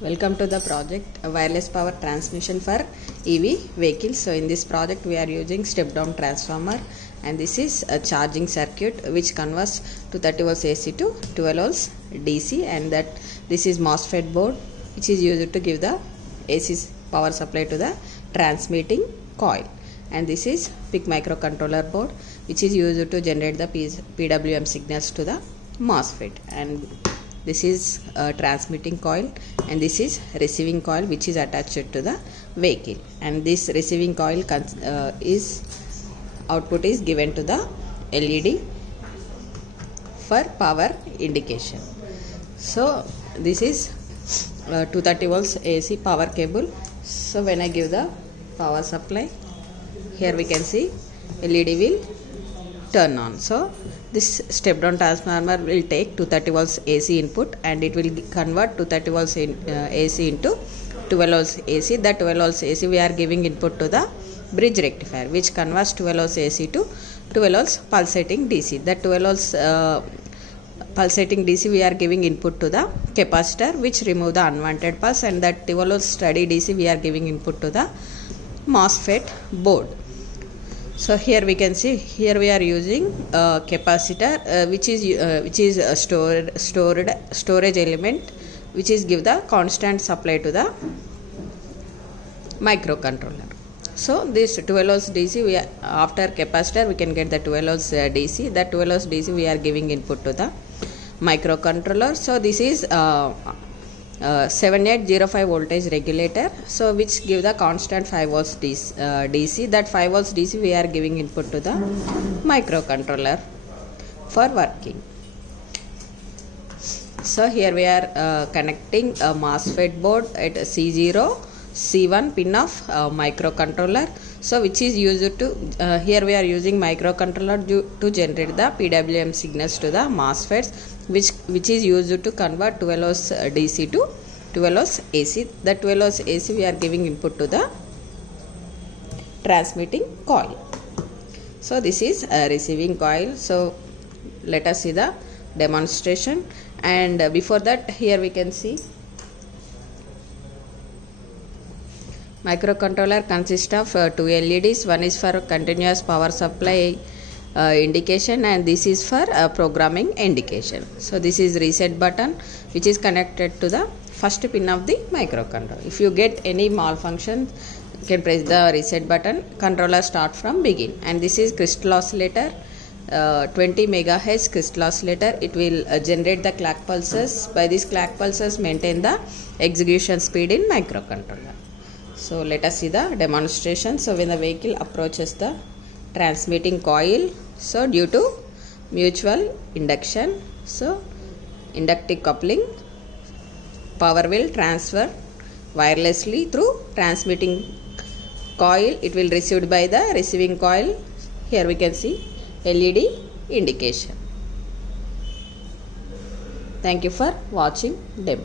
Welcome to the project wireless power transmission for EV vehicles. So in this project we are using step down transformer, and this is a charging circuit which converts to 30 volts AC to 12 volts DC, and that this is MOSFET board which is used to give the AC power supply to the transmitting coil, and this is PIC microcontroller board which is used to generate the PWM signals to the MOSFET, and this is a transmitting coil, and this is receiving coil which is attached to the vehicle, and this receiving coil is output is given to the LED for power indication. So this is 230 volts AC power cable. So when I give the power supply, here we can see LED will turn on. So this step down transformer will take 230 volts AC input, and it will convert 230 volts AC into 12 volts AC. That 12 volts AC we are giving input to the bridge rectifier, which converts 12 volts AC to 12 volts pulsating DC. That 12 volts pulsating DC we are giving input to the capacitor, which remove the unwanted pulse, and that 12 volts steady DC we are giving input to the MOSFET board. So here we can see, here we are using a capacitor which is a storage element which is give the constant supply to the microcontroller. So this 12 volts DC after capacitor we can get the 12 volts DC. That 12 volts DC we are giving input to the microcontroller. So this is 7805 voltage regulator, so which give the constant 5 volts DC. That 5 volts DC we are giving input to the microcontroller for working. So here we are connecting a MOSFET board at C0 C1 pin of microcontroller, so which is used to here we are using microcontroller to generate the PWM signals to the MOSFETs, which is used to convert 12 volts DC to 12 volts AC. The 12 volts AC we are giving input to the transmitting coil. So this is a receiving coil. So let us see the demonstration, and before that here we can see microcontroller consists of two LEDs. One is for continuous power supply indication, and this is for programming indication. So this is reset button which is connected to the first pin of the microcontroller. If you get any malfunction, you can press the reset button, controller start from begin. And this is crystal oscillator, 20 megahertz crystal oscillator. It will generate the clock pulses. By these clock pulses maintain the execution speed in microcontroller. So let us see the demonstration. So when the vehicle approaches the transmitting coil, so due to mutual induction, so inductive coupling, power will transfer wirelessly through transmitting coil. It will received by the receiving coil. Here we can see LED indication. Thank you for watching demo.